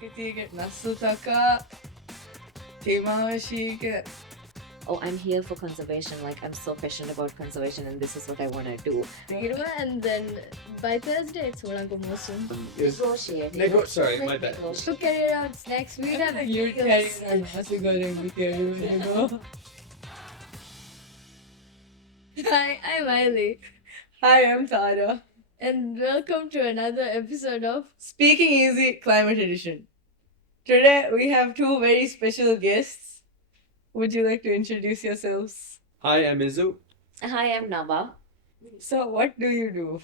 Takitiga Nasutaka Timawashiga. Oh, I'm here for conservation. Like, I'm so passionate about conservation, and this is what I want to do. And then by Thursday, it's Mosun. Negotiate. Sorry, my bad. To carry around snacks, we have You carry on nasi goreng with you when you go. Hi, I'm Miley, Hi, I'm Tara. and welcome to another episode of Speaking Easy Climate Edition. Today we have two very special guests. Would you like to introduce yourselves? Hi, I'm Izu. Hi, I'm Nava. So, what do you do?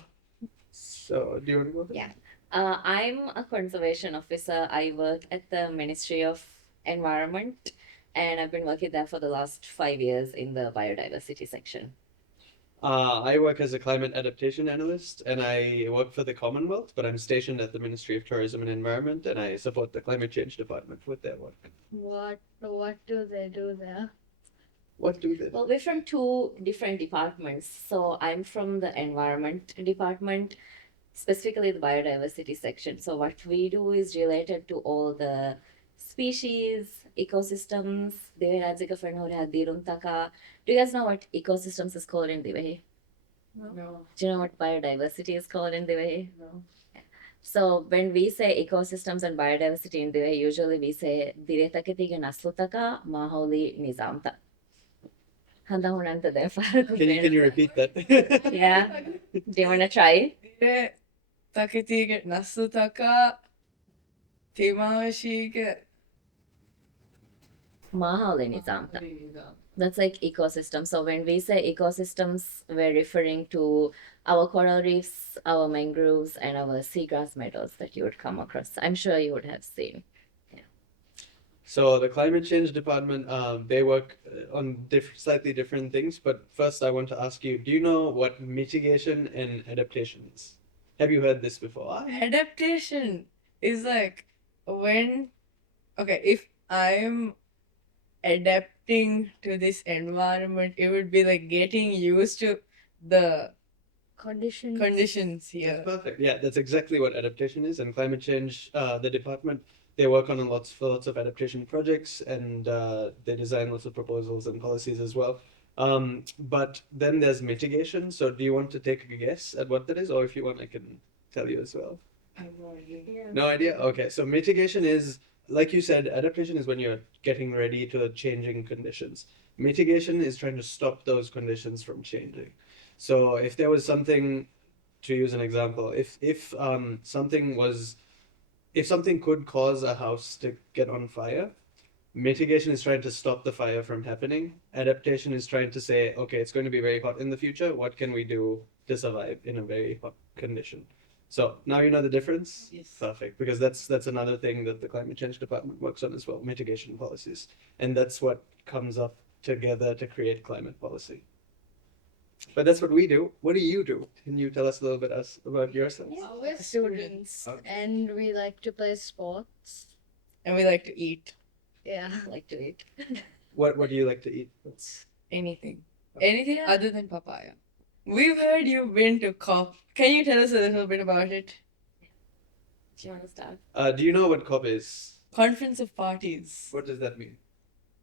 So, do you want to go? Yeah. I'm a conservation officer. I work at the Ministry of Environment, and I've been working there for the last 5 years in the biodiversity section. I work as a climate adaptation analyst and I work for the Commonwealth, but I'm stationed at the Ministry of Tourism and Environment and I support the climate change department with their work. what do they do there? What do they? Well, we're from two different departments. So I'm from the environment department, specifically the biodiversity section. So what we do is related to all the species, ecosystems. Do you guys know what ecosystems is called in Divehi? No. Do you know what biodiversity is called in Divehi? No. So when we say ecosystems and biodiversity in Divehi, usually we say Diretaketiga Naslutaka Maholi Nizamta. Can you repeat that? Yeah. Do you want to try? Takitiga Nasutaka Timawashiga. Maholi Nizamta. That's like ecosystem. So when we say ecosystems, we're referring to our coral reefs, our mangroves, and our seagrass meadows that you would come across. I'm sure you would have seen. So the climate change department, they work on slightly different things. But first, I want to ask you: do you know what mitigation and adaptation is? Have you heard this before? Adaptation is like when, okay, if I'm adapting to this environment, it would be like getting used to the conditions here. That's perfect. Yeah, that's exactly what adaptation is. And climate change, the department, they work on lots of adaptation projects and they design lots of proposals and policies as well. But then there's mitigation. So do you want to take a guess at what that is? Or if you want, I can tell you as well. I have no idea. No idea? Okay, so mitigation is, like you said, adaptation is when you're getting ready to changing conditions. Mitigation is trying to stop those conditions from changing. So if there was something, to use an example, if something could cause a house to get on fire, mitigation is trying to stop the fire from happening. Adaptation is trying to say, okay, it's going to be very hot in the future. What can we do to survive in a very hot condition? So now you know the difference? Yes. Perfect. Because that's another thing that the climate change department works on as well, mitigation policies. And that's what comes up together to create climate policy. But that's what we do. What do you do? Can you tell us a little bit about yourselves? We're students, Okay. and we like to play sports. And we like to eat Yeah. I like to eat. What do you like to eat? anything. Okay. Anything other than papaya. We've heard you've been to COP. Can you tell us a little bit about it? Do you want to start? Do you know what COP is? Conference of Parties. What does that mean?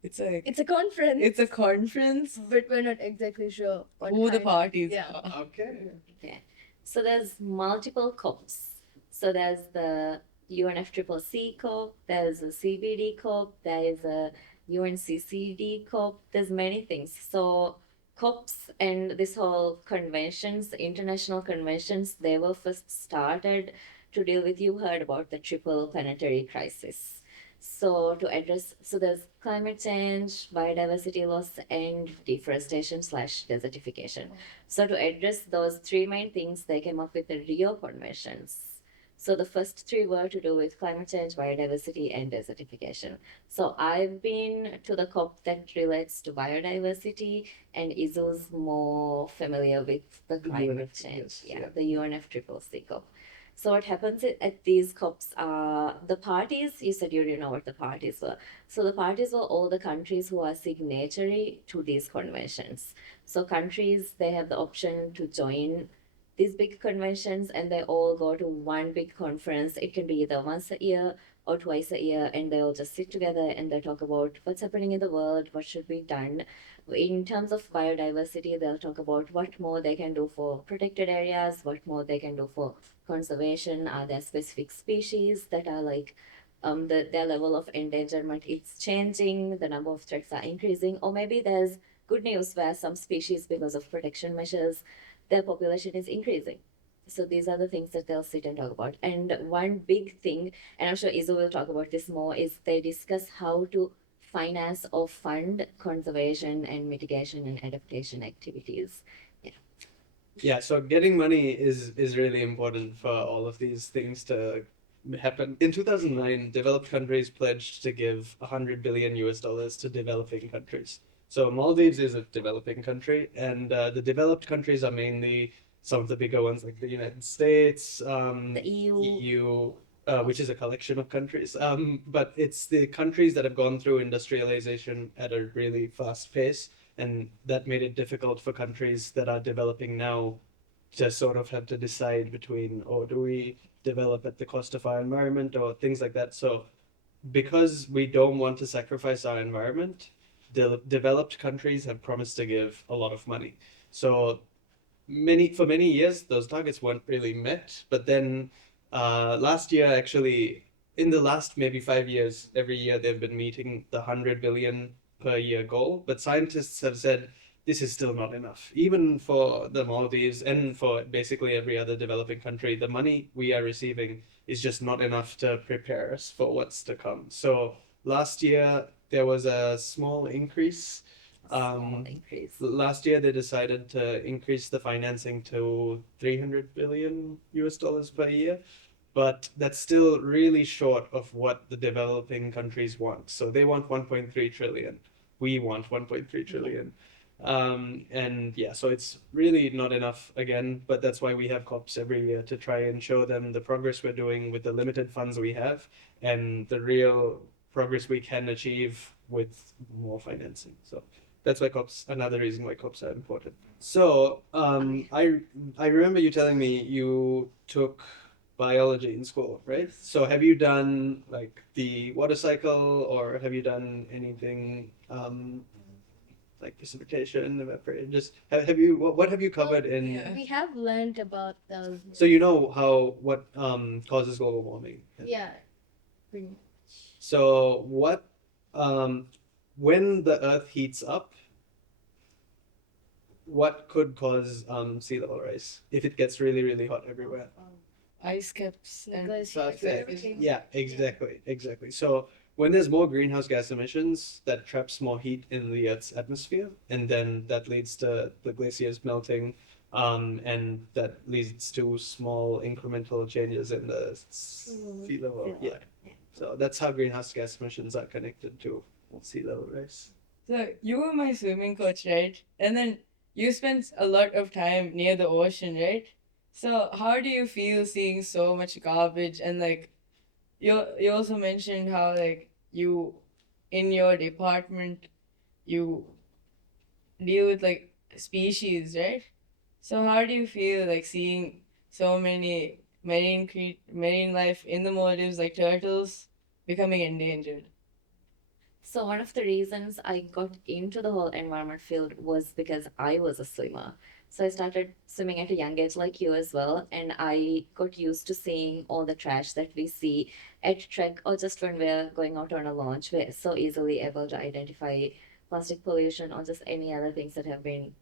It's like It's a conference. it's a conference. but we're not exactly sure what Who the kind. parties Yeah. are. Okay. So there's multiple COPs. So there's the UNFCCC COP, there's a CBD COP, there is a UNCCD COP, there's many things. So COPs and this whole conventions, international conventions, they were first started to deal with, you heard about the triple planetary crisis. So to address, so there's climate change, biodiversity loss, and deforestation / desertification. So to address those three main things, they came up with the Rio Conventions. So the first three were to do with climate change, biodiversity, and desertification. So I've been to the COP that relates to biodiversity, and Izu's more familiar with the climate change. yes, yeah. The UNFCCC COP. So what happens at these COPs are the parties, you said you didn't know what the parties were. So the parties were all the countries who are signatory to these conventions. So countries, they have the option to join these big conventions and they all go to one big conference. It can be either once a year or twice a year, and they all just sit together and they talk about what's happening in the world, what should be done. In terms of biodiversity, they'll talk about what more they can do for protected areas, what more they can do for conservation. Are there specific species that are like their level of endangerment it's changing, the number of threats are increasing, or maybe there's good news where some species, because of protection measures, their population is increasing. So these are the things that they'll sit and talk about. And one big thing, and I'm sure Izo will talk about this more, is they discuss how to finance or fund conservation and mitigation and adaptation activities. Yeah, so getting money is really important for all of these things to happen. In 2009, developed countries pledged to give 100 billion US dollars to developing countries. So Maldives is a developing country, and the developed countries are mainly some of the bigger ones like the United States, The EU. EU, which is a collection of countries. But it's the countries that have gone through industrialization at a really fast pace, and that made it difficult for countries that are developing now to sort of have to decide between, oh, do we develop at the cost of our environment or things like that. So because we don't want to sacrifice our environment, the developed countries have promised to give a lot of money. So for many years those targets weren't really met, but then last year, actually, in the last maybe 5 years, every year they've been meeting the 100 billion per year goal, but scientists have said this is still not enough. Even for the Maldives and for basically every other developing country, the money we are receiving is just not enough to prepare us for what's to come. So last year there was a small increase. Small increase. Last year they decided to increase the financing to 300 billion US dollars per year, but that's still really short of what the developing countries want. So they want 1.3 trillion. We want 1.3 trillion. And yeah, so it's really not enough again, but that's why we have COPs every year to try and show them the progress we're doing with the limited funds we have and the real progress we can achieve with more financing. So that's why COPs, another reason why COPs are important. So I remember you telling me you took biology in school, right? So have you done like the water cycle, or have you done anything like precipitation, evaporation? Just have you what have you covered in? Yeah. We have learned about those. So you know what causes global warming. Yeah. pretty much. So what when the Earth heats up, what could cause sea level rise if it gets really, really hot everywhere? Ice caps and Glaciers. Yeah, exactly. So when there's more greenhouse gas emissions, that traps more heat in the Earth's atmosphere, and then that leads to the glaciers melting, and that leads to small incremental changes in the sea level. Yeah. So that's how greenhouse gas emissions are connected to sea level rise. So you were my swimming coach, right? And then you spent a lot of time near the ocean, right? So how do you feel seeing so much garbage, and like you also mentioned how like you in your department you deal with like species, right? So how do you feel like seeing so many marine life in the Maldives, like turtles, becoming endangered? So one of the reasons I got into the whole environment field was because I was a swimmer. So I started swimming at a young age like you as well, and I got used to seeing all the trash that we see at Trek or just when we're going out on a launch. We're so easily able to identify plastic pollution or just any other things that have been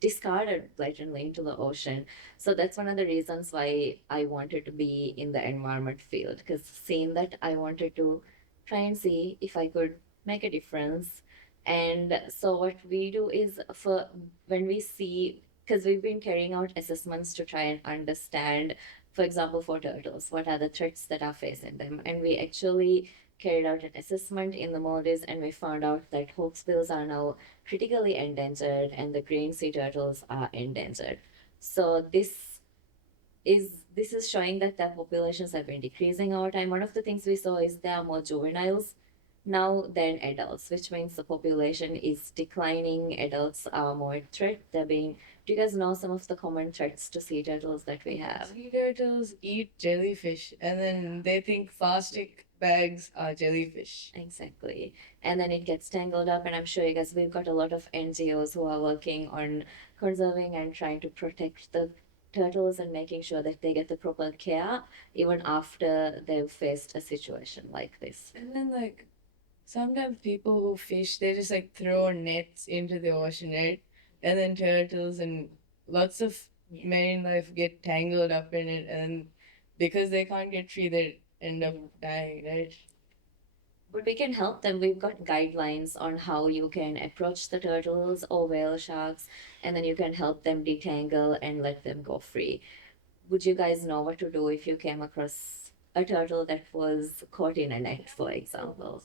discarded blatantly into the ocean. So that's one of the reasons why I wanted to be in the environment field, because seeing that, I wanted to try and see if I could make a difference. And so what we do is, for when we see, because we've been carrying out assessments to try and understand, for example, for turtles, what are the threats that are facing them, and we actually carried out an assessment in the Maldives, and we found out that hawksbills are now critically endangered and the green sea turtles are endangered. So this is showing that their populations have been decreasing over time. One of the things we saw is there are more juveniles now than adults, which means the population is declining. Adults are more at threat. They're being Do you guys know some of the common threats to sea turtles that we have? Sea turtles eat jellyfish, and then they think plastic bags are jellyfish. Exactly. And then it gets tangled up, and I'm sure you guys, we've got a lot of NGOs who are working on conserving and trying to protect the turtles and making sure that they get the proper care even after they've faced a situation like this. And then like sometimes people who fish, they just like throw nets into the ocean, right? And then turtles and lots of marine life get tangled up in it, and because they can't get free, they end up dying, right? But we can help them. We've got guidelines on how you can approach the turtles or whale sharks, and then you can help them detangle and let them go free. Would you guys know what to do if you came across a turtle that was caught in a net, for example?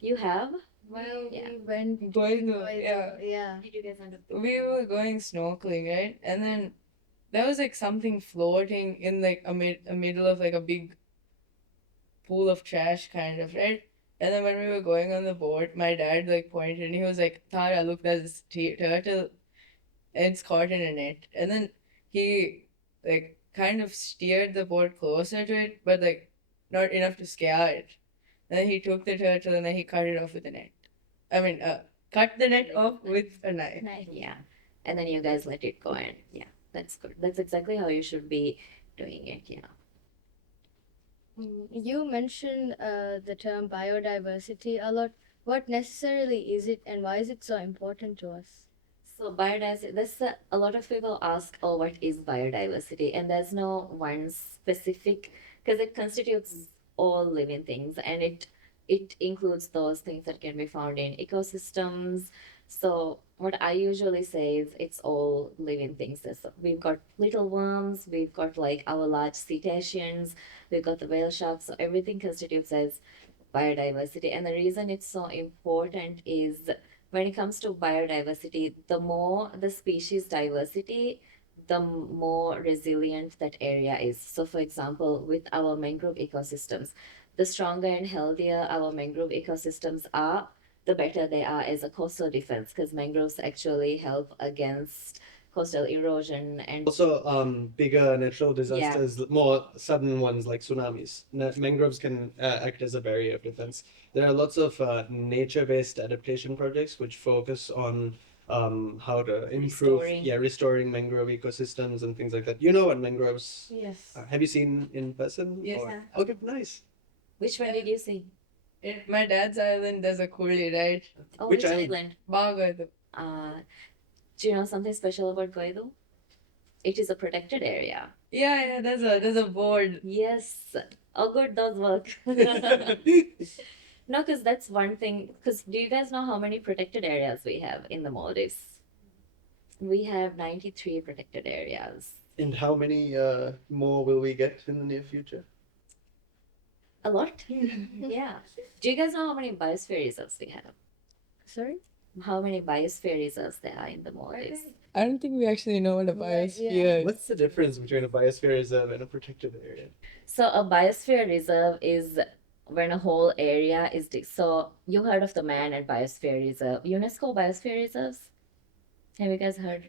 You have? Well, Yeah. we went Going to, by yeah. yeah. Did you guys end up? We were going snorkeling, right? And then there was like something floating in like a middle of like a big pool of trash, kind of, right? And then when we were going on the boat, my dad like pointed and he was like, "Tara, look, there's this turtle, and it's caught in a net." And then he like kind of steered the boat closer to it, but like not enough to scare it. Then he took the turtle and then he cut it off with a net. I mean, cut the net off with a knife. Yeah. And then you guys let it go in. Yeah, that's good. That's exactly how you should be doing it. Yeah. You mentioned the term biodiversity a lot. What necessarily is it, and why is it so important to us? So biodiversity, a lot of people ask, oh, what is biodiversity? And there's no one specific, because it constitutes all living things, and it includes those things that can be found in ecosystems. So what I usually say is it's all living things. So we've got little worms, we've got like our large cetaceans, we've got the whale sharks. So everything constitutes as biodiversity. And the reason it's so important is when it comes to biodiversity, the more the species diversity, the more resilient that area is. So, for example, with our mangrove ecosystems, the stronger and healthier our mangrove ecosystems are, the better they are as a coastal defense, because mangroves actually help against coastal erosion and Also, bigger natural disasters, more sudden ones like tsunamis. Mangroves can act as a barrier of defense. There are lots of nature-based adaptation projects which focus on how to improve, restoring mangrove ecosystems and things like that. You know what mangroves? Yes. Have you seen in person? Yes. Or- Okay, nice. which one did you see? In my dad's island, there's a coolie, right? Oh, Which which island? island? Bagoidu. Do you know something special about Goidu? It is a protected area. Yeah, there's a board. Yes. Oh, good, does work. No, because that's one thing. Because do you guys know how many protected areas we have in the Maldives? We have 93 protected areas. And how many more will we get in the near future? A lot. Yeah. Do you guys know how many biosphere reserves we have? Sorry? How many biosphere reserves there are in the Maldives? I don't think we actually know what a biosphere is. What's the difference between a biosphere reserve and a protected area? So a biosphere reserve is when a whole area is so you heard of the Man and Biosphere Reserve, UNESCO Biosphere Reserves? Have you guys heard?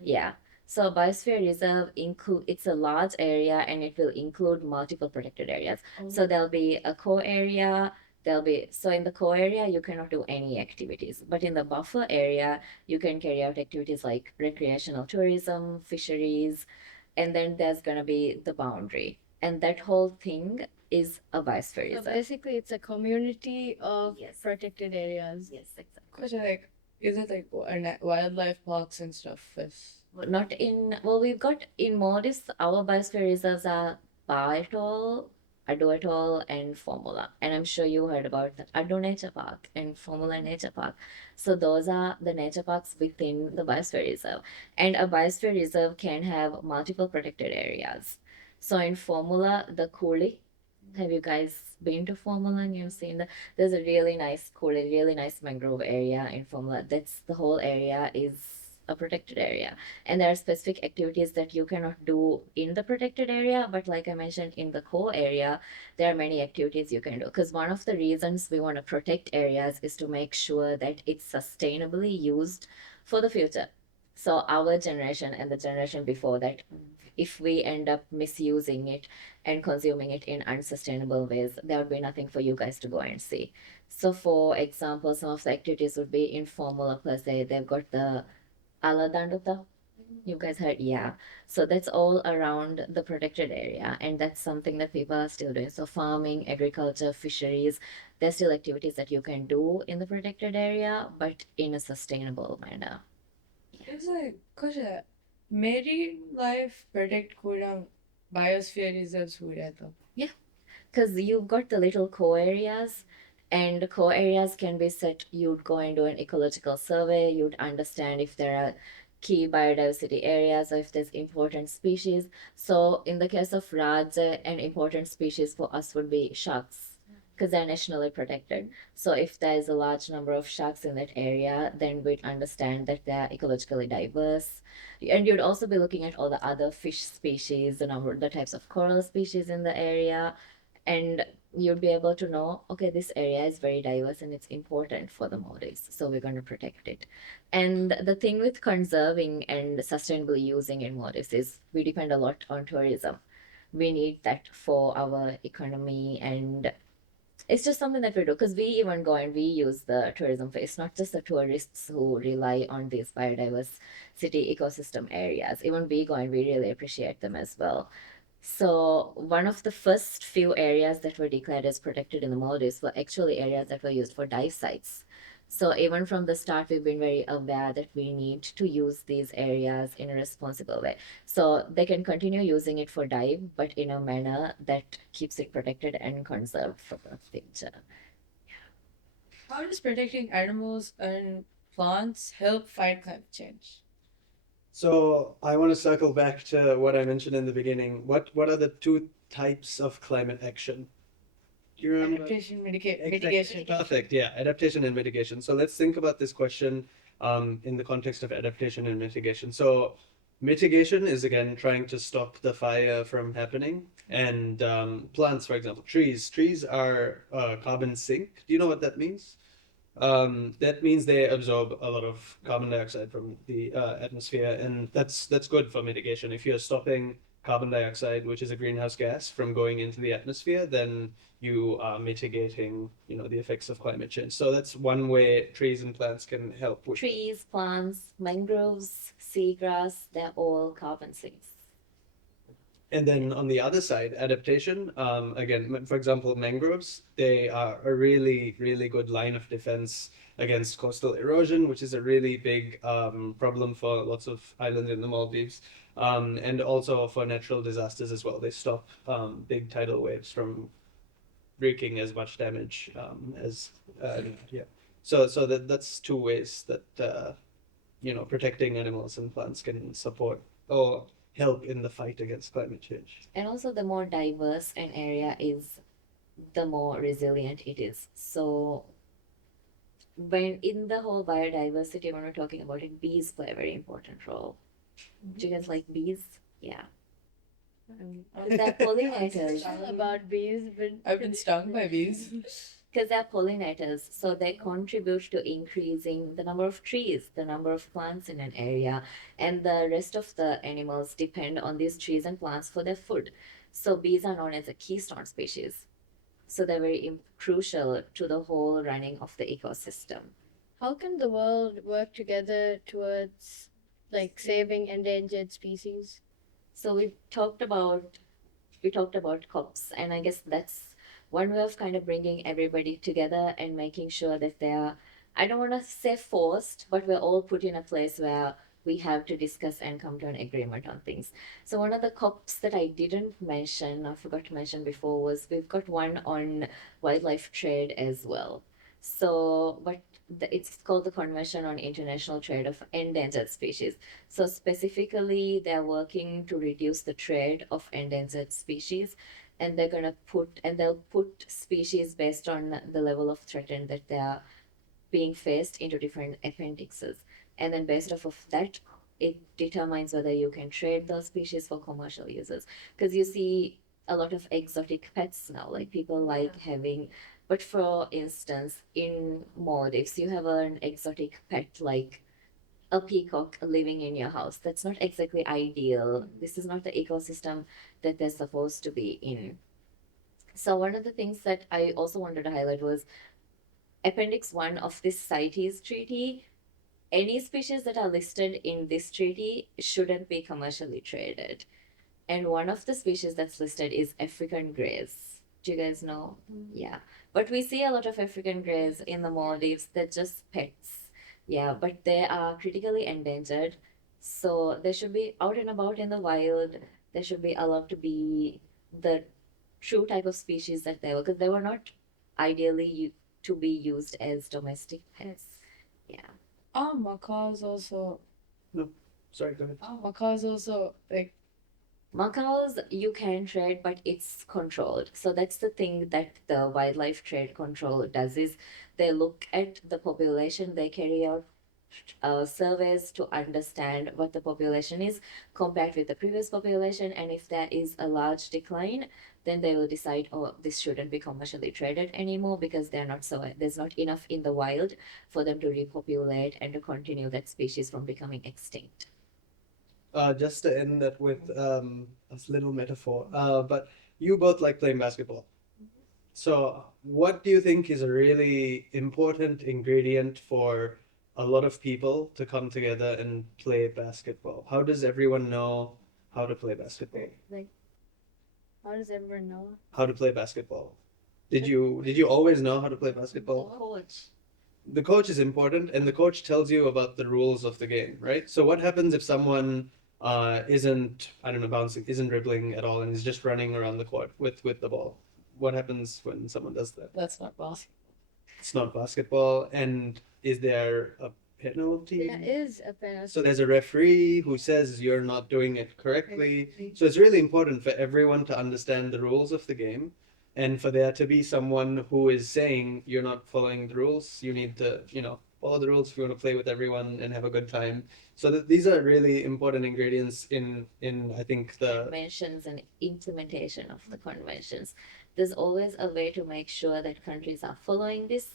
Yeah. So a biosphere reserve it's a large area and it will include multiple protected areas. So there'll be a core area, so in the core area you cannot do any activities. But in the buffer area, you can carry out activities like recreational tourism, fisheries, and then there's gonna be the boundary. And that whole thing is a biosphere So reserve. basically, it's a community of Yes. protected areas. Yes, exactly. Question, like, is it like wildlife parks and stuff? Yes. Not in, well, we've got in Maldives, our biosphere reserves are Ba Atoll, Ado Atoll, and Formula. And I'm sure you heard about the Ado Nature Park and Formula Nature Park. So those are the nature parks within the biosphere reserve. And a biosphere reserve can have multiple protected areas. So in Formula, the Coolie, have you guys been to Formula and you've seen there's a really nice Coolie, really nice mangrove area in Formula. That's the whole area is a protected area, and there are specific activities that you cannot do in the protected area, but like I mentioned, in the core area there are many activities you can do, because one of the reasons we want to protect areas is to make sure that it's sustainably used for the future. So our generation and the generation before that, if we end up misusing it and consuming it in unsustainable ways, there would be nothing for you guys to go and see. So for example, some of the activities would be informal. Plus they've got the Aladanduta. You guys heard, yeah. So that's all around the protected area, and that's something that people are still doing. So farming, agriculture, fisheries, there's still activities that you can do in the protected area, but in a sustainable manner. It's like, because marine life protect kudam biosphere reserves huda. Because you've got the little core areas, and core areas can be set. You'd go and do an ecological survey, you'd understand if there are key biodiversity areas or if there's important species. So in the case of Raj, an important species for us would be sharks because they're nationally protected. So if there's a large number of sharks in that area, then we'd understand that they're ecologically diverse. And you'd also be looking at all the other fish species, the types of coral species in the area, and you'll be able to know, okay, this area is very diverse and it's important for the Maldives, so we're going to protect it. And the thing with conserving and sustainably using in Maldives is we depend a lot on tourism. We need that for our economy, and it's just something that we do because we even go and we use the tourism for. It's not just the tourists who rely on these biodiverse city ecosystem areas. Even we go and we really appreciate them as well. So one of the first few areas that were declared as protected in the Maldives were actually areas that were used for dive sites. So even from the start, we've been very aware that we need to use these areas in a responsible way. So they can continue using it for dive, but in a manner that keeps it protected and conserved for the future. How does protecting animals and plants help fight climate change? So I want to circle back to what I mentioned in the beginning. What are the two types of climate action? Do you remember? Adaptation, Exactly. mitigation. Perfect. Yeah, adaptation and mitigation. So let's think about this question in the context of adaptation and mitigation. So mitigation is again trying to stop the fire from happening. And plants, for example, trees. Trees are carbon sink. Do you know what that means? That means they absorb a lot of carbon dioxide from the atmosphere, and that's good for mitigation. If you're stopping carbon dioxide, which is a greenhouse gas, from going into the atmosphere, then you are mitigating, you know, the effects of climate change. So that's one way trees and plants can help with. Trees, plants, mangroves, seagrass, they're all carbon sinks. And then on the other side, adaptation, again, for example, mangroves, they are a really, really good line of defense against coastal erosion, which is a really big problem for lots of islands in the Maldives, and also for natural disasters as well. They stop big tidal waves from wreaking as much damage as, yeah. So that's two ways that, you know, protecting animals and plants can support or help in the fight against climate change. And also, the more diverse an area is, the more resilient it is. So, when in the whole biodiversity, when we're talking about it, bees play a very important role. Do you guys like bees? Yeah. They're pollinators. All about bees, but I've been stung by bees. Because they're pollinators, so they contribute to increasing the number of trees, the number of plants in an area, and the rest of the animals depend on these trees and plants for their food. So bees are known as a keystone species. So they're very crucial to the whole running of the ecosystem. how can the world work together towards like saving endangered species? So we talked about COPs, and I guess that's one way of kind of bringing everybody together and making sure that they are, I don't want to say forced, but we're all put in a place where we have to discuss and come to an agreement on things. So one of the COPs that I didn't mention, I forgot to mention before, was we've got one on wildlife trade as well. So, but it's called the Convention on International Trade of Endangered Species. So specifically, they're working to reduce the trade of endangered species, and they'll put species based on the level of threatened that they are being faced into different appendixes, and then based off of that, it determines whether you can trade those species for commercial uses. Because you see a lot of exotic pets now, like people like having. But for instance, in Maldives, you have an exotic pet like a peacock living in your house. That's not exactly ideal. This is not the ecosystem that they're supposed to be in. So one of the things that I also wanted to highlight was Appendix 1 of this CITES treaty. Any species that are listed in this treaty shouldn't be commercially traded. And one of the species that's listed is African greys. Do you guys know? Yeah. But we see a lot of African greys in the Maldives. They're just pets. Yeah, but they are critically endangered. So they should be out and about in the wild. They should be allowed to be the true type of species that they were, because they were not ideally to be used as domestic pets. Yeah. Macaws also. Sorry, go ahead. Macaws also like. Macaws you can trade, but it's controlled. So that's the thing that the wildlife trade control does is they look at the population, they carry out surveys to understand what the population is compared with the previous population, and if there is a large decline, then they will decide, oh, this shouldn't be commercially traded anymore because there's not enough in the wild for them to repopulate and to continue that species from becoming extinct. Just to end that with a little metaphor. But you both like playing basketball. So, what do you think is a really important ingredient for a lot of people to come together and play basketball? How does everyone know how to play basketball? How does everyone know? How to play basketball? Did you always know how to play basketball? Coach. The coach is important, and the coach tells you about the rules of the game, right? So what happens if someone isn't, I don't know, bouncing, isn't dribbling at all, and is just running around the court with the ball? What happens when someone does that? That's not basketball. It's not basketball, and is there a penalty? There is a penalty. So there's a referee who says you're not doing it correctly. So it's really important for everyone to understand the rules of the game, and for there to be someone who is saying you're not following the rules. You need to, follow the rules if you want to play with everyone and have a good time. So these are really important ingredients in I think the Conventions and implementation of the conventions. There's always a way to make sure that countries are following this,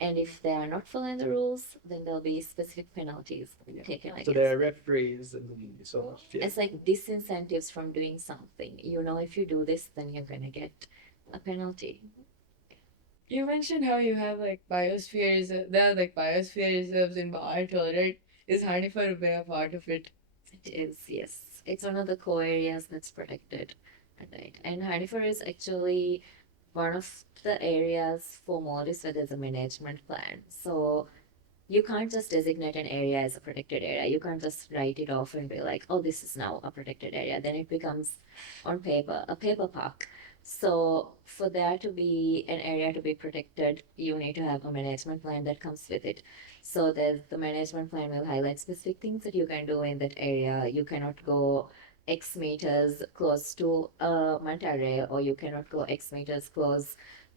and if they are not following the rules, then there'll be specific penalties taken so against there are them. referees and so yeah. It's like disincentives from doing something. If you do this, then you're gonna get a penalty. You mentioned how you have like biosphere reserve. There are like biosphere reserves in Bhartol, right? Is Hanifar Bay a part of it? It is, yes. It's one of the core areas that's protected. Right. And Hanifar is actually one of the areas for Maldives where there's a management plan. So you can't just designate an area as a protected area. You can't just write it off and be like, oh, this is now a protected area. Then it becomes, on paper, a paper park. So for there to be an area to be protected, you need to have a management plan that comes with it. So the management plan will highlight specific things that you can do in that area. You cannot go X meters close to a manta ray, or you cannot go X meters close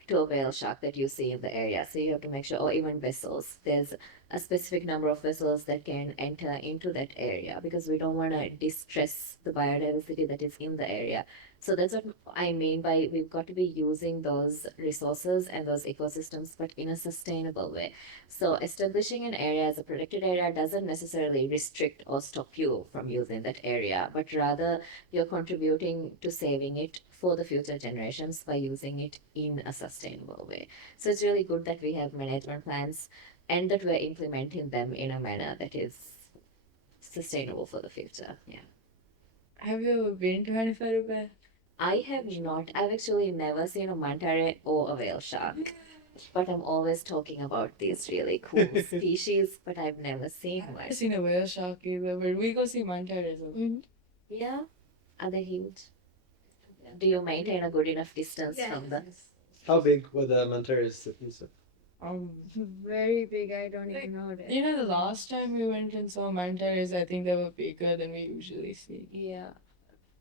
to a whale shark that you see in the area. So you have to make sure, or even vessels. There's a specific number of vessels that can enter into that area because we don't want to distress the biodiversity that is in the area. So that's what I mean by we've got to be using those resources and those ecosystems, but in a sustainable way. So establishing an area as a protected area doesn't necessarily restrict or stop you from using that area, but rather you're contributing to saving it for the future generations by using it in a sustainable way. So it's really good that we have management plans and that we're implementing them in a manner that is sustainable for the future. Yeah. Have you ever been to Hanifar Bay? I have not. I've actually never seen a manta ray or a whale shark. But I'm always talking about these really cool species, but I've never seen I've one. never seen a whale shark either, but we go see manta rays. Yeah? Are they huge? Do you maintain a good enough distance from the... How big were the manta rays that you said? Very big. I don't even know that. You know, the last time we went and saw manta rays, I think they were bigger than we usually see. Yeah.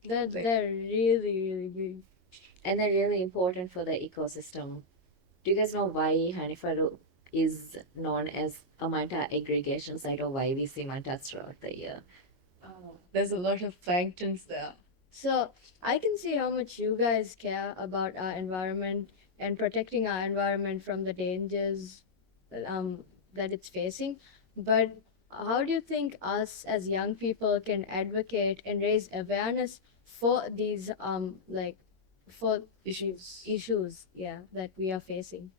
They're really, really big. And they're really important for the ecosystem. Do you guys know why Hanifar is known as a manta aggregation site, or why we see mantas throughout the year? There's a lot of planktons there. So I can see how much you guys care about our environment and protecting our environment from the dangers that it's facing. But how do you think us as young people can advocate and raise awareness for these for issues, yeah, that we are facing?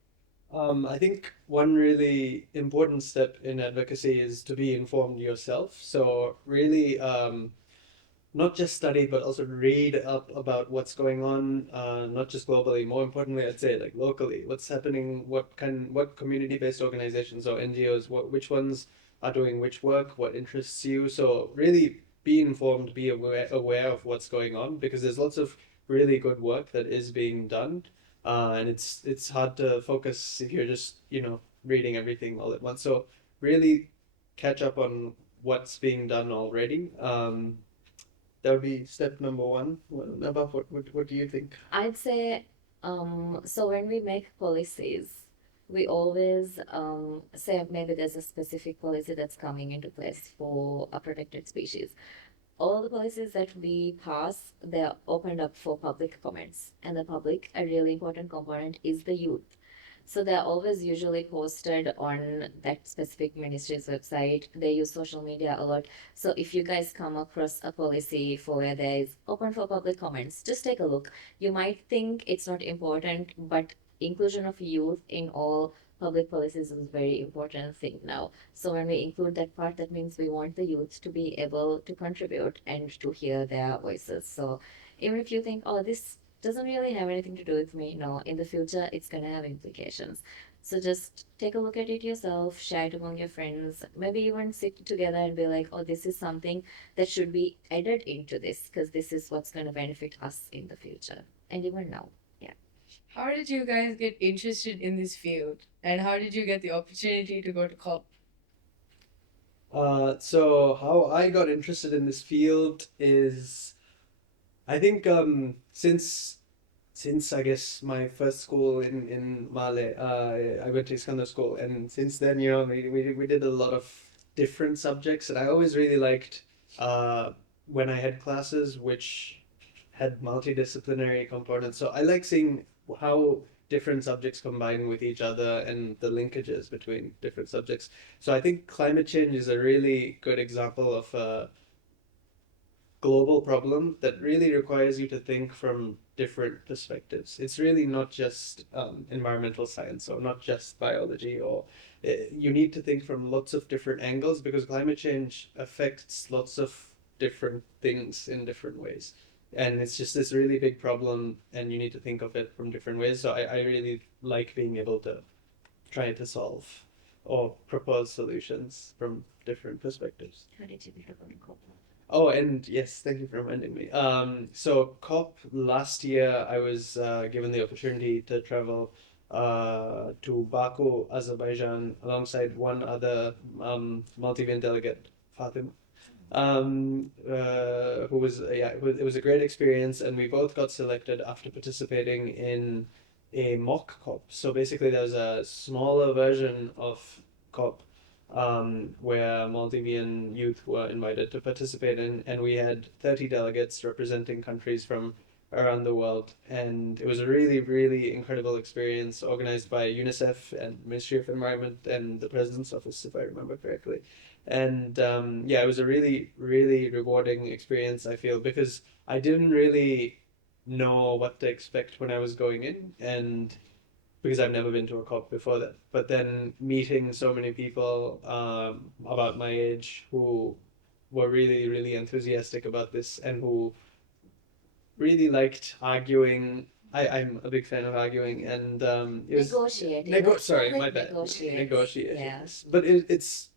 I think one really important step in advocacy is to be informed yourself. So really, not just study, but also read up about what's going on, not just globally. More importantly, I'd say like locally, what's happening, what community-based organizations or NGOs, which ones are doing which work, what interests you. So really be informed, be aware of what's going on, because there's lots of really good work that is being done, and it's hard to focus if you're just reading everything all at once. So really catch up on what's being done already. That would be step number one. Above, what do you think? I'd say, so when we make policies, we always say maybe there's a specific policy that's coming into place for a protected species. All the policies that we pass, they're opened up for public comments, and the public, a really important component, is the youth. So they're always usually posted on that specific ministry's website. They use social media a lot. So if you guys come across a policy for where there is open for public comments, just take a look. You might think it's not important, but inclusion of youth in all public policies is a very important thing now. So when we include that part, that means we want the youth to be able to contribute and to hear their voices. So even if you think, oh, this doesn't really have anything to do with me, no, in the future it's gonna have implications. So just take a look at it yourself, share it among your friends, maybe even sit together and be like, oh, this is something that should be added into this because this is what's going to benefit us in the future and even now. How did you guys get interested in this field? And how did you get the opportunity to go to COP? So how I got interested in this field is, I think, since I guess my first school in Male, I went to Iskandar school, and since then, we did a lot of different subjects, and I always really liked when I had classes which had multidisciplinary components. So I like seeing how different subjects combine with each other and the linkages between different subjects. So I think climate change is a really good example of a global problem that really requires you to think from different perspectives. It's really not just environmental science or not just biology, or you need to think from lots of different angles because climate change affects lots of different things in different ways. And it's just this really big problem, and you need to think of it from different ways. So I really like being able to try to solve or propose solutions from different perspectives. How did you become a COP? Oh, and yes, thank you for reminding me. So COP last year, I was given the opportunity to travel to Baku, Azerbaijan, alongside one other Maldivian delegate, Fatima, who was it was a great experience, and we both got selected after participating in a mock COP. So basically, there's a smaller version of COP where Maldivian youth were invited to participate in, and we had 30 delegates representing countries from around the world, and it was a really, really incredible experience organized by UNICEF and Ministry of Environment and the President's Office, if I remember correctly. And yeah, it was a really, really rewarding experience, I feel, because I didn't really know what to expect when I was going in, and because I've never been to a COP before that. But then meeting so many people about my age who were really, really enthusiastic about this and who really liked arguing. I'm a big fan of arguing, and it was Negotiating. sorry, my bad. Negotiations. But it's.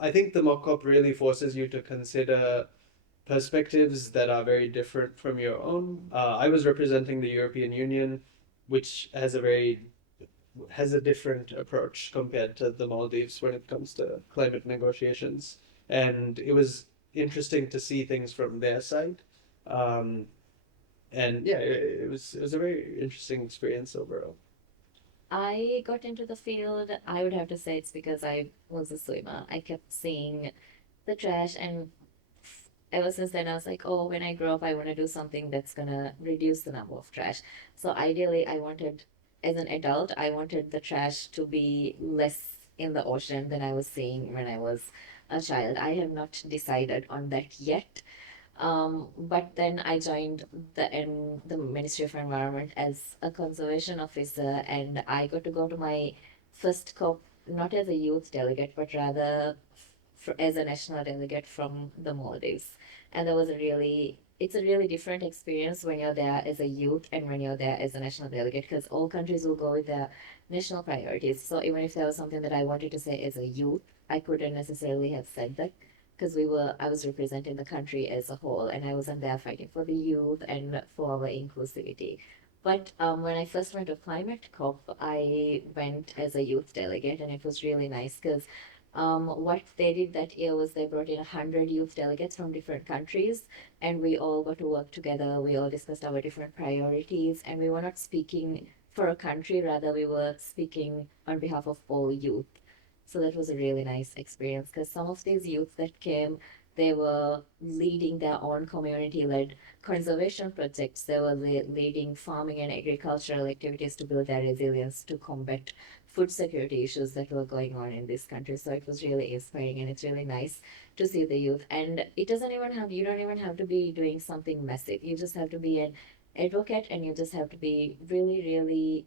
I think the mock COP really forces you to consider perspectives that are very different from your own. I was representing the European Union, which has a different approach compared to the Maldives when it comes to climate negotiations, and it was interesting to see things from their side. And yeah, it was a very interesting experience overall. I got into the field, I would have to say it's because I was a swimmer. I kept seeing the trash, and ever since then, I was like, oh, when I grow up, I want to do something that's gonna reduce the number of trash. So ideally, I wanted, as an adult, I wanted the trash to be less in the ocean than I was seeing when I was a child. I have not decided on that yet. But then I joined the Ministry of Environment as a conservation officer, and I got to go to my first COP not as a youth delegate, but rather as a national delegate from the Maldives. And that was it's a really different experience when you're there as a youth and when you're there as a national delegate, because all countries will go with their national priorities. So even if there was something that I wanted to say as a youth, I couldn't necessarily have said that because I was representing the country as a whole, and I wasn't there fighting for the youth and for our inclusivity. But when I first went to Climate COP, I went as a youth delegate, and it was really nice because what they did that year was they brought in 100 youth delegates from different countries, and we all got to work together. We all discussed our different priorities, and we were not speaking for a country, rather, we were speaking on behalf of all youth. So that was a really nice experience because some of these youth that came, they were leading their own community-led conservation projects. They were leading farming and agricultural activities to build their resilience to combat food security issues that were going on in this country. So it was really inspiring, and it's really nice to see the youth. And you don't even have to be doing something massive. You just have to be an advocate, and you just have to be really, really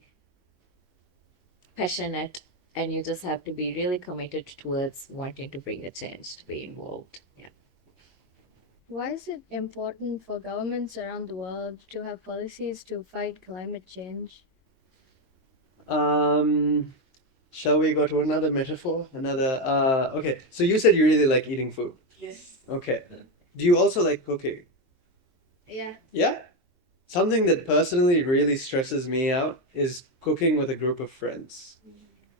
passionate, and you just have to be really committed towards wanting to bring a change, to be involved. Yeah. Why is it important for governments around the world to have policies to fight climate change? Shall we go to another metaphor? Okay, so you said you really like eating food. Yes. Okay. Do you also like cooking? Yeah. Yeah? Something that personally really stresses me out is cooking with a group of friends.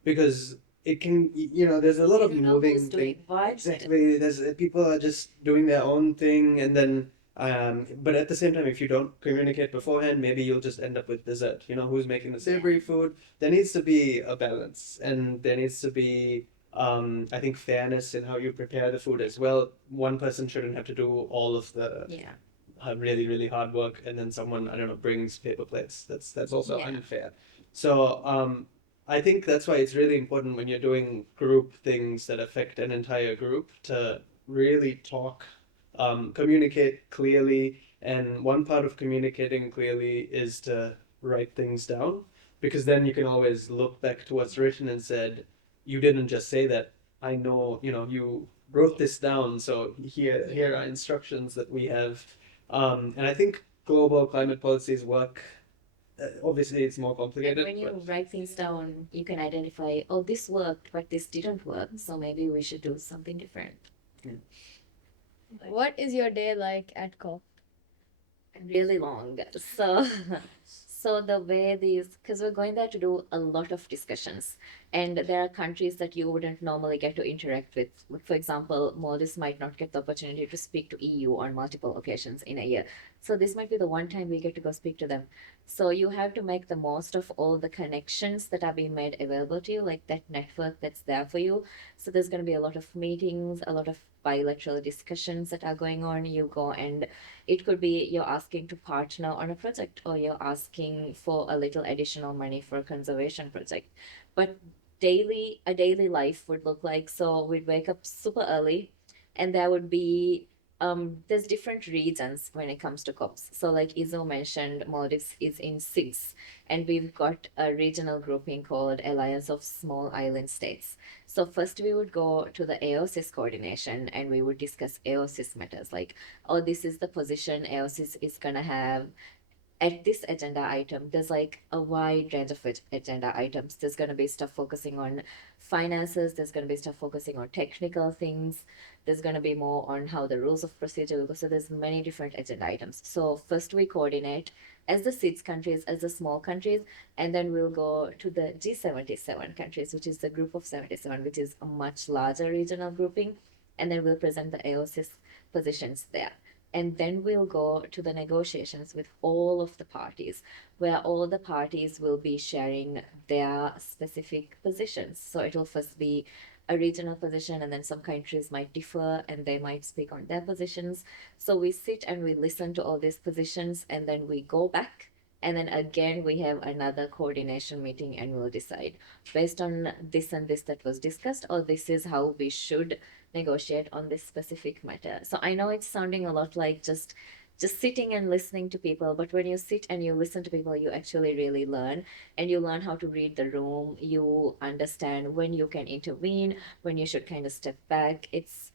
Because it can, there's a lot of You know moving who's doing things. what? Exactly. There's people are just doing their own thing, and then, but at the same time, if you don't communicate beforehand, maybe you'll just end up with dessert. Who's making the savory food? There needs to be a balance, and there needs to be, I think, fairness in how you prepare the food as well. One person shouldn't have to do all of the Yeah. really, really hard work, and then someone, I don't know, brings paper plates. That's also Yeah. unfair. So, I think that's why it's really important when you're doing group things that affect an entire group to really talk, communicate clearly. And one part of communicating clearly is to write things down, because then you can always look back to what's written and said, you didn't just say that. I know, you wrote this down. So here are instructions that we have. And I think global climate policies work. Obviously, it's more And complicated. when you But write things down, you can identify, oh, this worked, but this didn't work. So maybe we should do something different. What is your day like at COP? Really long. So the way because we're going there to do a lot of discussions, and there are countries that you wouldn't normally get to interact with. For example, Maldives might not get the opportunity to speak to EU on multiple occasions in a year. So this might be the one time we get to go speak to them. So you have to make the most of all the connections that are being made available to you, like that network that's there for you. So there's going to be a lot of meetings, a lot of bilateral discussions that are going on. You go, and it could be you're asking to partner on a project, or you're asking for a little additional money for a conservation project. But a daily life would look like, so we'd wake up super early, and there would be there's different regions when it comes to COPs. So like Izo mentioned, Maldives is in SIDS, and we've got a regional grouping called Alliance of Small Island States. So first we would go to the AOSIS coordination, and we would discuss AOSIS matters, like, oh, this is the position AOSIS is gonna have at this agenda item. There's like a wide range of agenda items. There's going to be stuff focusing on finances, there's going to be stuff focusing on technical things, there's going to be more on how the rules of procedure will go. So there's many different agenda items. So first we coordinate as the SIDS countries, as the small countries, and then we'll go to the G77 countries, which is the group of 77, which is a much larger regional grouping, and then we'll present the AOSIS positions there. And then we'll go to the negotiations with all of the parties, where all the parties will be sharing their specific positions. So it will first be a regional position, and then some countries might differ and they might speak on their positions. So we sit and we listen to all these positions, and then we go back And then again, we have another coordination meeting and we'll decide based on this and this that was discussed, or this is how we should negotiate on this specific matter. So I know it's sounding a lot like just sitting and listening to people, but when you sit and you listen to people, you actually really learn, and you learn how to read the room. You understand when you can intervene, when you should kind of step back. It's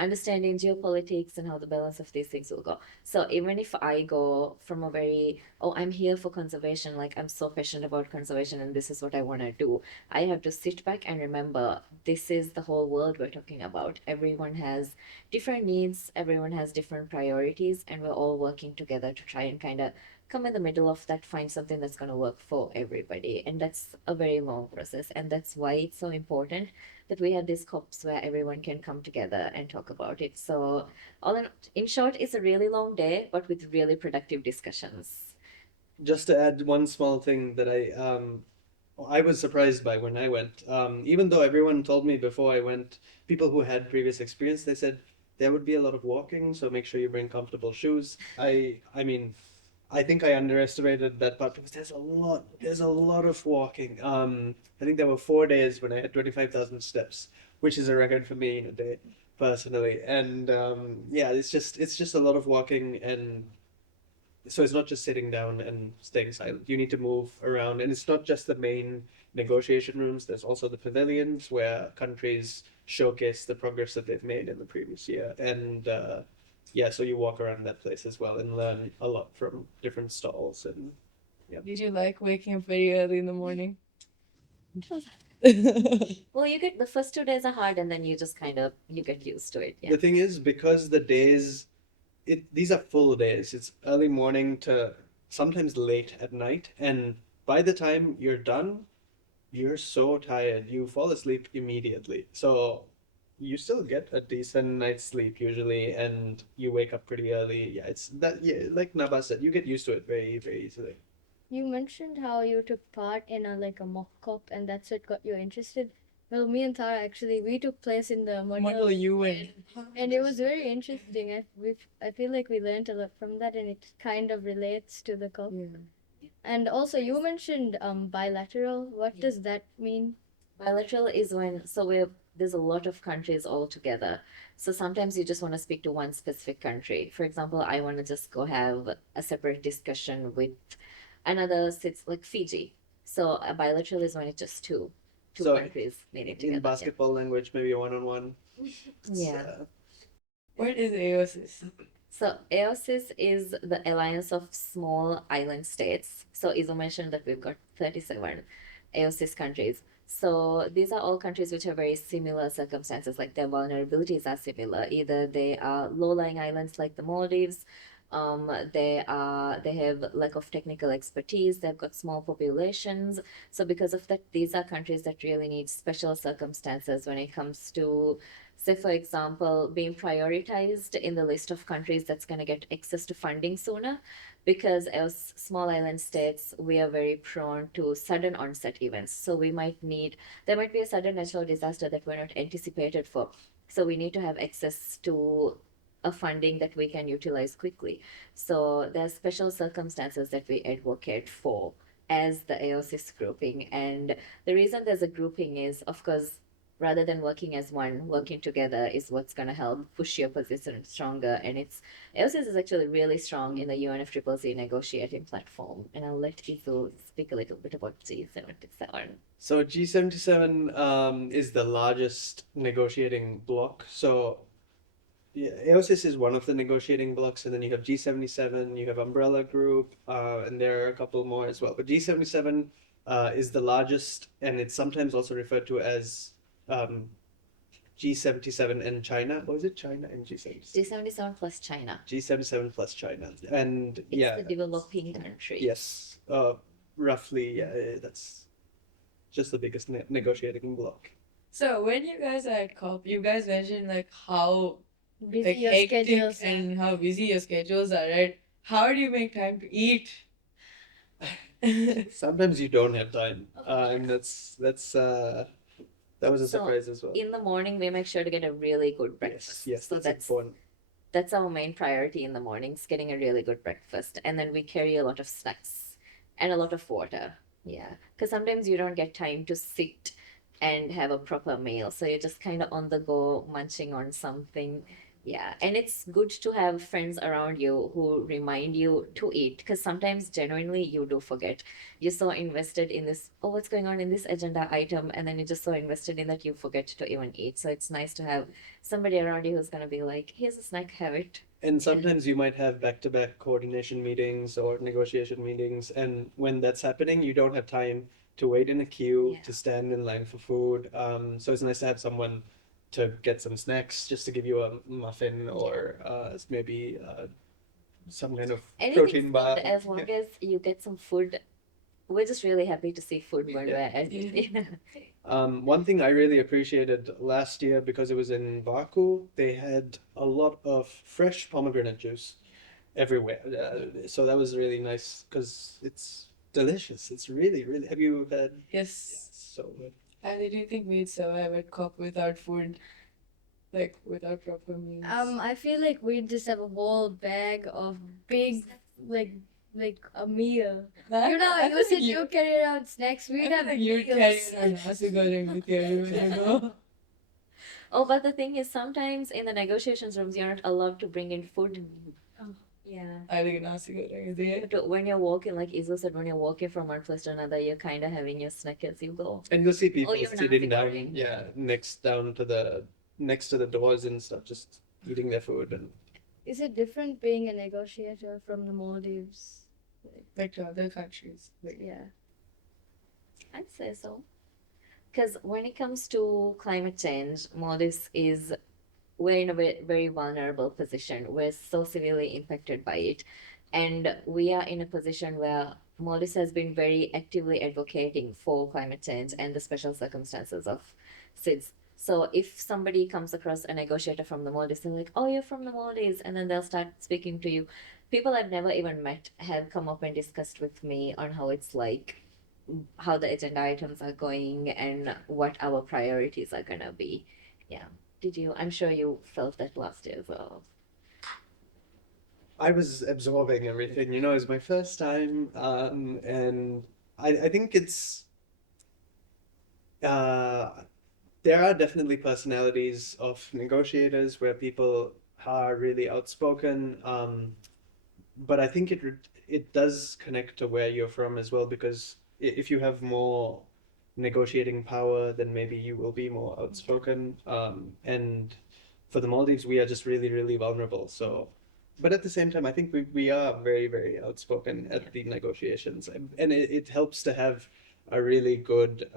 understanding geopolitics and how the balance of these things will go. So even if I go from a very, oh, I'm here for conservation, like I'm so passionate about conservation and this is what I want to do, I have to sit back and remember this is the whole world we're talking about. Everyone has different needs, everyone has different priorities, and we're all working together to try and kind of come in the middle of that, find something that's going to work for everybody. And that's a very long process, and that's why it's so important that we have these COPs where everyone can come together and talk about it. So all in short, it's a really long day, but with really productive discussions. Just to add one small thing that I was surprised by when I went. Even though everyone told me before I went, people who had previous experience, they said there would be a lot of walking, so make sure you bring comfortable shoes. I mean, I think I underestimated that part because there's a lot of walking. I think there were 4 days when I had 25,000 steps, which is a record for me in a day personally. And yeah, it's just a lot of walking, and so it's not just sitting down and staying silent. You need to move around, and it's not just the main negotiation rooms. There's also the pavilions where countries showcase the progress that they've made in the previous year, and yeah, so you walk around that place as well and learn a lot from different stalls. And Did you like waking up very early in the morning? Well, you get the first 2 days are hard, and then you just kind of you get used to it. Yeah. the thing is, because the days, these are full days. It's early morning to sometimes late at night, and by the time you're done, you're so tired, you fall asleep immediately. So you still get a decent night's sleep usually, and you wake up pretty early. Yeah, it's that. Yeah, like Naba said, you get used to it very easily. You mentioned how you took part in a mock COP and that's what got you interested. Well, me and Tara actually we took place in the Model UN. and it was very interesting. I feel like we learned a lot from that, and it kind of relates to the COP. Yeah. And also, you mentioned bilateral. What does that mean? Bilateral is when there's a lot of countries all together. So sometimes you just want to speak to one specific country. For example, I want to just go have a separate discussion with another sits like Fiji. So a bilateral is when it's just two So, countries meeting together. In basketball language, maybe a one-on-one. Yeah. What is AOSIS? So AOSIS is the Alliance of Small Island States. So Izo mentioned that we've got 37 AOSIS countries. So these are all countries which have very similar circumstances, like their vulnerabilities are similar. Either they are low-lying islands like the Maldives, they have lack of technical expertise, they've got small populations. So because of that, these are countries that really need special circumstances when it comes to, say, for example, being prioritized in the list of countries that's going to get access to funding sooner. Because as small island states, we are very prone to sudden onset events. So there might be a sudden natural disaster that we're not anticipated for. So we need to have access to a funding that we can utilize quickly. So there are special circumstances that we advocate for as the AOSIS grouping. And the reason there's a grouping is, of course, rather than working as one, working together is what's going to help push your position stronger. And AOSIS is actually really strong in the UNFCCC negotiating platform. And I'll let Izu speak a little bit about G77. So G77 is the largest negotiating bloc. So yeah, AOSIS is one of the negotiating blocs, and then you have G77, you have Umbrella Group, and there are a couple more as well. But G77 is the largest, and it's sometimes also referred to as G77 and China. Or is it China and G77? G77 plus China. G77 plus China. And It's yeah. the developing country. Yes. Roughly, yeah, that's just the biggest negotiating bloc. So when you guys are at COP, you guys mentioned like how Busy like your hectic schedules are. and how busy your schedules are, right? How do you make time to eat? Sometimes you don't have time, and that was a So, surprise as well. In the morning, we make sure to get a really good breakfast. Yes, So that's important. that's our main priority in the mornings, getting a really good breakfast. And then we carry a lot of snacks. and a lot of water. Yeah, because sometimes you don't get time to sit and have a proper meal, so you're just kind of on the go munching on something. Yeah, and it's good to have friends around you who remind you to eat, because sometimes genuinely you do forget. You're so invested in this, oh, what's going on in this agenda item, and then you're just so invested in that you forget to even eat. So it's nice to have somebody around you who's gonna be like, here's a snack, have it. And sometimes you might have back-to-back coordination meetings or negotiation meetings, and when that's happening, you don't have time to wait in a queue, Yeah. to stand in line for food. So it's nice to have someone to get some snacks, just to give you a muffin or maybe some kind of Anything protein bar. food, as long as you get some food. We're just really happy to see food when Yeah. we're at it. One thing I really appreciated last year, because it was in Baku, they had a lot of fresh pomegranate juice everywhere. So that was really nice because it's delicious. It's really, really. Have you had? Yes. So good. I didn't think we'd survive at COP without food, like without proper meals. I feel like we just have a whole bag of big, like a meal. You know, I you said think you carry around snacks. I We'd think have you'd meals. carry around nasi goreng with you everywhere you go. Oh, but the thing is, sometimes in the negotiations rooms, you're not allowed to bring in food. Oh. Yeah. I think nasi goreng is there. But when you're walking, like Izo said, when you're walking from one place to another, you're kind of having your snack as you go. And you'll see people you're sitting nasi down, goreng. yeah, next to the doors and stuff, just eating their food. And Is it different being a negotiator from the Maldives? Like to other countries. Like, Yeah. I'd say so. Because when it comes to climate change, Maldives is we're in a very vulnerable position. We're so severely impacted by it. And we are in a position where Maldives has been very actively advocating for climate change and the special circumstances of SIDS. So if somebody comes across a negotiator from the Maldives, they're like, oh, you're from the Maldives, and then they'll start speaking to you. People I've never even met have come up and discussed with me on how it's like, how the agenda items are going, and what our priorities are gonna be. Yeah. Did you? I'm sure you felt that last year as well. I was absorbing everything. You know, it was my first time, and I think it's uh, there are definitely personalities of negotiators where people are really outspoken. But I think it does connect to where you're from as well, because if you have more negotiating power, then maybe you will be more outspoken. And for the Maldives, we are just really, really vulnerable. So, but at the same time, I think we are very, very outspoken at the negotiations, and it helps to have a really good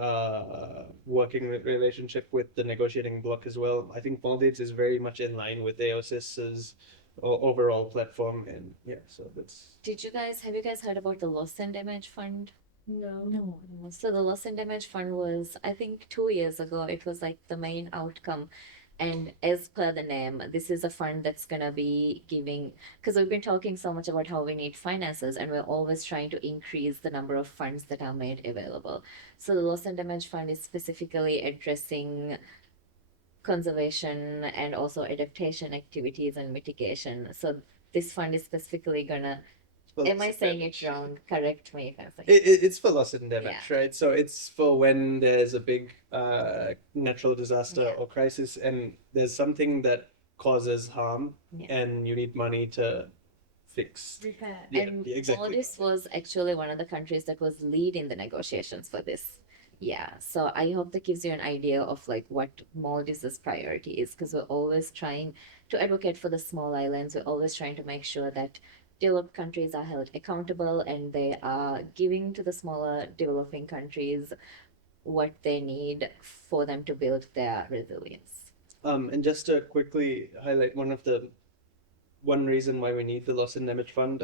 working relationship with the negotiating bloc as well. I think Maldives is very much in line with AOSIS's overall platform, and yeah, so that's. Have you guys heard about the Loss and Damage Fund? No. No. So the Loss and Damage Fund was, I think, 2 years ago. It was like the main outcome. And as per the name, this is a fund that's gonna be giving, because we've been talking so much about how we need finances, and we're always trying to increase the number of funds that are made available. So the Loss and Damage Fund is specifically addressing conservation and also adaptation activities and mitigation. So this fund is specifically gonna. Am I saying it wrong? Correct me if I'm saying. It's for loss and damage, right? So it's for when there's a big natural disaster Yeah. or crisis, and there's something that causes harm, Yeah. and you need money to fix. Repair. Yeah, And exactly. Maldives was actually one of the countries that was leading the negotiations for this. Yeah, so I hope that gives you an idea of like what Maldives' priority is, because we're always trying to advocate for the small islands. We're always trying to make sure that developed countries are held accountable and they are giving to the smaller developing countries what they need for them to build their resilience. And just to quickly highlight one reason why we need the loss and damage fund.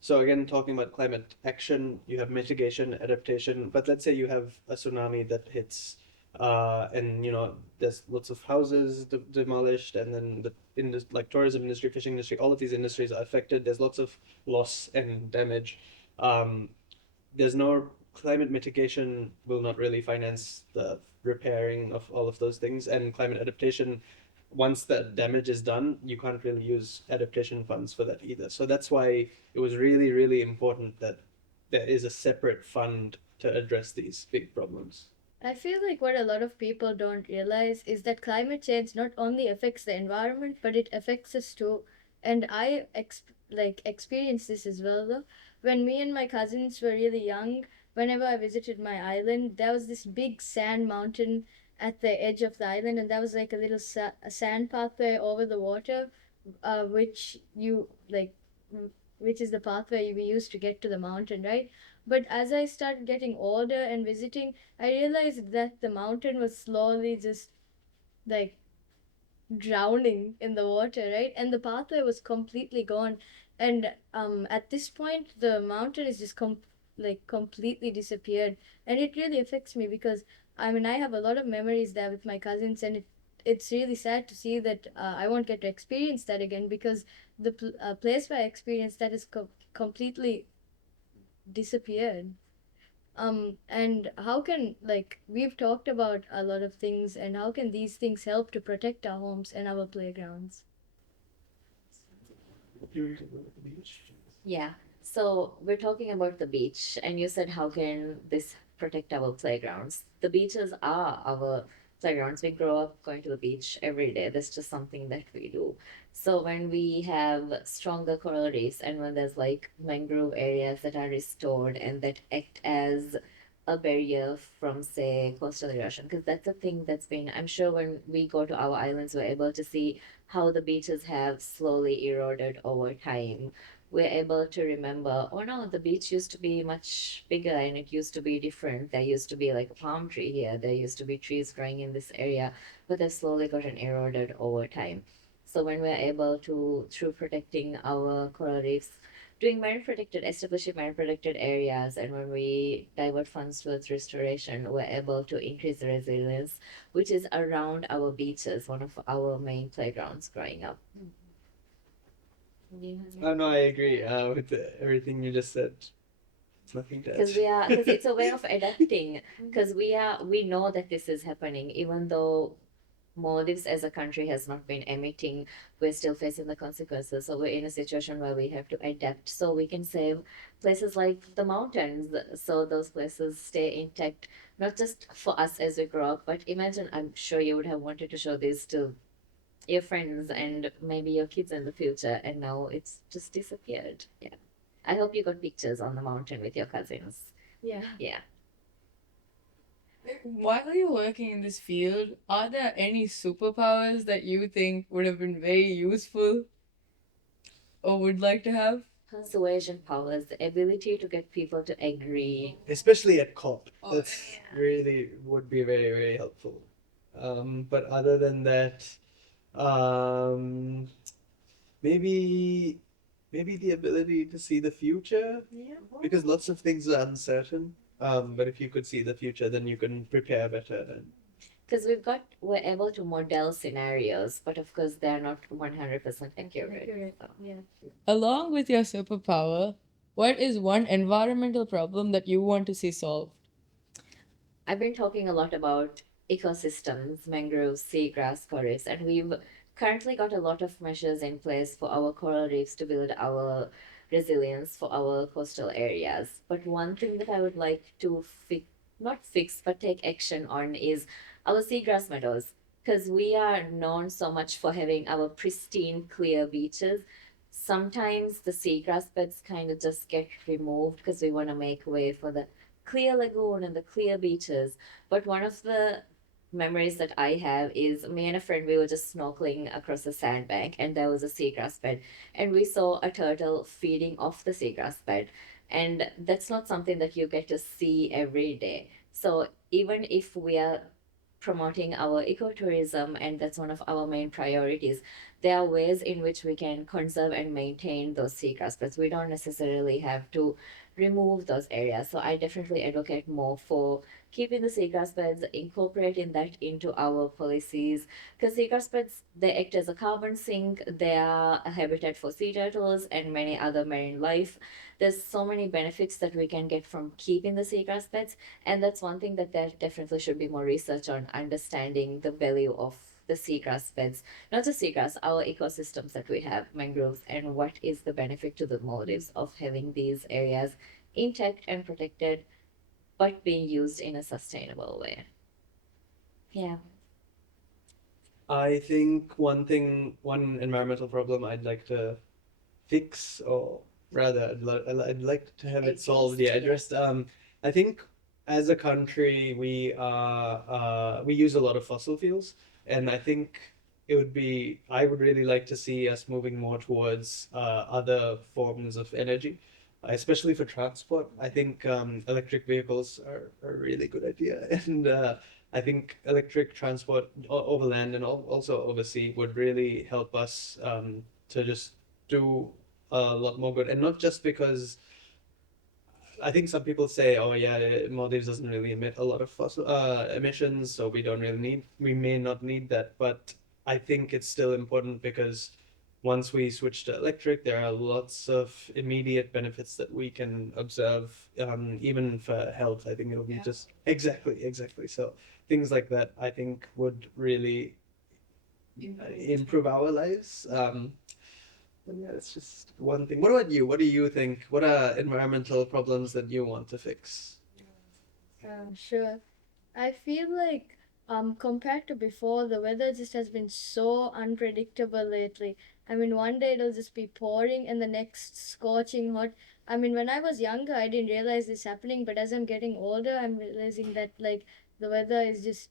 So again, talking about climate action, you have mitigation, adaptation, but let's say you have a tsunami that hits, and you know there's lots of houses demolished, and then like tourism industry, fishing industry, all of these industries are affected. There's lots of loss and damage. Um, there's no climate mitigation will not really finance the repairing of all of those things, and climate adaptation, once the damage is done, you can't really use adaptation funds for that either. So that's why it was really, really important that there is a separate fund to address these big problems. I feel like what a lot of people don't realize is that climate change not only affects the environment, but it affects us too. And experienced this as well though. When me and my cousins were really young, whenever I visited my island, there was this big sand mountain at the edge of the island, and that was like a little a sand pathway over the water, which which is the pathway we used to get to the mountain, right? But as I started getting older and visiting, I realized that the mountain was slowly just like drowning in the water, right? And the pathway was completely gone. And at this point, the mountain is just completely disappeared, and it really affects me because I mean I have a lot of memories there with my cousins, and it's really sad to see that I won't get to experience that again because the place where I experienced that is completely disappeared. And how can, like, we've talked about a lot of things, and how can these things help to protect our homes and our playgrounds? Yeah. So we're talking about the beach, and you said, how can this protect our playgrounds? The beaches are our playgrounds. We grow up going to the beach every day. That's just something that we do. So when we have stronger coral reefs and when there's like mangrove areas that are restored and that act as a barrier from, say, coastal erosion, because that's a thing that's been, I'm sure when we go to our islands, we're able to see how the beaches have slowly eroded over time. We're able to remember, oh no, the beach used to be much bigger and it used to be different. There used to be like a palm tree here, there used to be trees growing in this area, but they've slowly gotten eroded over time. So when we're able to, through protecting our coral reefs, doing establishing marine protected areas, and when we divert funds towards restoration, we're able to increase the resilience, which is around our beaches, one of our main playgrounds growing up. Oh no, I agree with everything you just said. It's nothing to Because add. because it's a way of adapting. Because we know that this is happening, even though Maldives as a country has not been emitting, we're still facing the consequences. So we're in a situation where we have to adapt so we can save places like the mountains, so those places stay intact, not just for us as we grow up, but imagine, I'm sure you would have wanted to show this to your friends and maybe your kids in the future, and now it's just disappeared. Yeah. I hope you got pictures on the mountain with your cousins. Yeah. Yeah. While you're working in this field, are there any superpowers that you think would have been very useful or would like to have? Persuasion powers, the ability to get people to agree. Especially at COP. Oh, That's really would be very, very helpful. But other than that, maybe the ability to see the future, Yeah. because lots of things are uncertain. But if you could see the future, then you can prepare better. And Because we're able to model scenarios, but of course they're not 100% accurate. So. Yeah. Along with your superpower, what is one environmental problem that you want to see solved? I've been talking a lot about ecosystems, mangroves, seagrass, coral reefs, and we've currently got a lot of measures in place for our coral reefs to build our resilience for our coastal areas. But one thing that I would like to not fix, but take action on is our seagrass meadows. Because we are known so much for having our pristine, clear beaches. Sometimes the seagrass beds kind of just get removed because we want to make way for the clear lagoon and the clear beaches. But one of the memories that I have is me and a friend, we were just snorkeling across a sandbank and there was a seagrass bed and we saw a turtle feeding off the seagrass bed. And that's not something that you get to see every day. So even if we are promoting our ecotourism and that's one of our main priorities, there are ways in which we can conserve and maintain those seagrass beds. We don't necessarily have to remove those areas. So I definitely advocate more for keeping the seagrass beds, incorporating that into our policies. Because seagrass beds, they act as a carbon sink, they are a habitat for sea turtles and many other marine life. There's so many benefits that we can get from keeping the seagrass beds, and that's one thing that there definitely should be more research on, understanding the value of the seagrass beds, not just seagrass, our ecosystems that we have, mangroves, and what is the benefit to the Maldives of having these areas intact and protected, but being used in a sustainable way. Yeah. I think one environmental problem I'd like to fix, or rather, I'd like to have it solved. Yeah, Addressed, addressed. I think as a country, we use a lot of fossil fuels, and I think I would really like to see us moving more towards other forms of energy, especially for transport. I think electric vehicles are a really good idea, and I think electric transport over land and also oversea would really help us to just do a lot more good, and not just because I think some people say, "Oh yeah, Maldives doesn't really emit a lot of fossil emissions, so we may not need that." But I think it's still important because once we switch to electric, there are lots of immediate benefits that we can observe, even for health. I think it'll be Yeah. just exactly. So things like that, I think, would really improve our lives. But yeah, it's just one thing. What about you? What do you think? What are environmental problems that you want to fix? Sure. I feel like compared to before, the weather just has been so unpredictable lately. I mean, one day it'll just be pouring and the next scorching hot. I mean, when I was younger, I didn't realize this happening, but as I'm getting older, I'm realizing that like the weather is just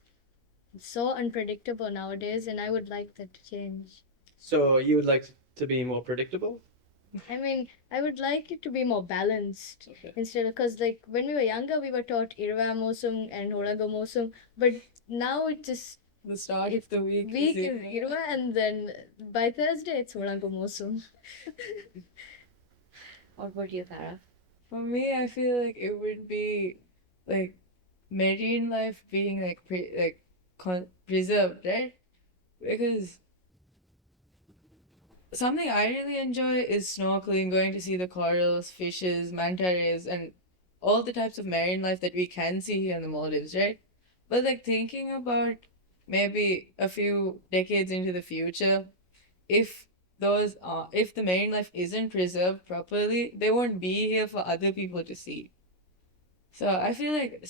so unpredictable nowadays, and I would like that to change. So you would like to be more predictable? I mean, I would like it to be more balanced Okay. instead of because like when we were younger, we were taught Irva Mosum and Horaga Mosum, but now it just The start of the week week is is Irva, and then by Thursday it's Horaga Mosum. What about you, Tara? For me, I feel like it would be like marine life being like preserved, right? Because something I really enjoy is snorkeling, going to see the corals, fishes, manta rays, and all the types of marine life that we can see here in the Maldives, right? But like thinking about maybe a few decades into the future, if if the marine life isn't preserved properly, they won't be here for other people to see. So I feel like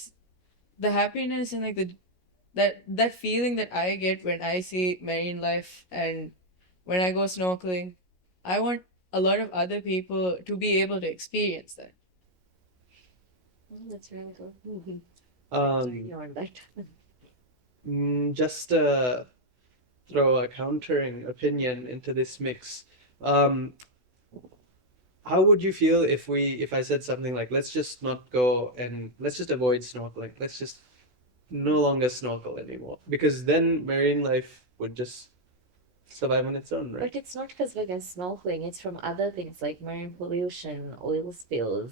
the happiness and like that feeling that I get when I see marine life and when I go snorkeling, I want a lot of other people to be able to experience that. That's really good. Um, You on that. just to throw a countering opinion into this mix, um, how would you feel if I said something like, let's just not go and let's just avoid snorkeling. Let's just no longer snorkel anymore. Because then marine life would just survive on its own, right? But it's not because we're against snorkeling, it's from other things like marine pollution, oil spills,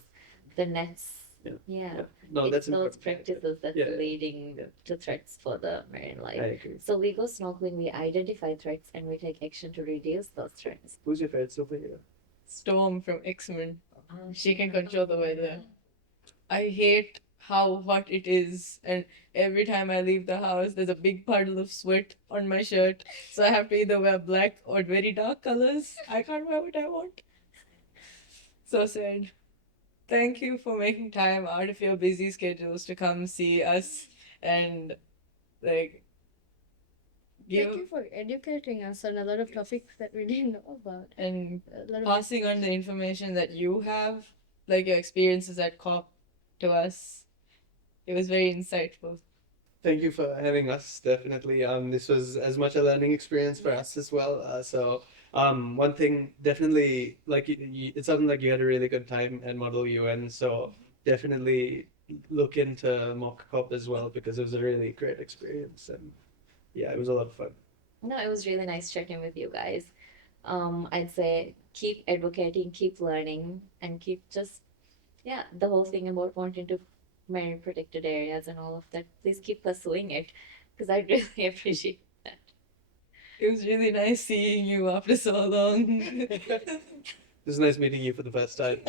the nets. Yeah. Yeah. No, It's that's those important. practices that's Yeah. leading Yeah. to threats for the marine I life. agree. So we go snorkeling, we identify threats, and we take action to reduce those threats. Who's your favorite superhero? Storm from X-Men. She can control the weather. I hate how hot it is, and every time I leave the house, there's a big puddle of sweat on my shirt. So I have to either wear black or very dark colors. I can't wear what I want. So sad. Thank you for making time out of your busy schedules to come see us and like give Thank you for educating us on a lot of topics that we didn't know about. and A lot of passing on the information that you have, like your experiences at COP, to us. It was very insightful. Thank you for having us. Definitely. This was as much a learning experience for us as well. One thing definitely, like it sounded like you had a really good time at Model UN. So definitely look into Mock Cop as well because it was a really great experience, and yeah, it was a lot of fun. No, it was really nice chatting with you guys. I'd say keep advocating, keep learning, and keep just, yeah, the whole thing about wanting to marine protected areas and all of that. Please keep pursuing it because I really appreciate that. It was really nice seeing you after so long. It was nice meeting you for the first time.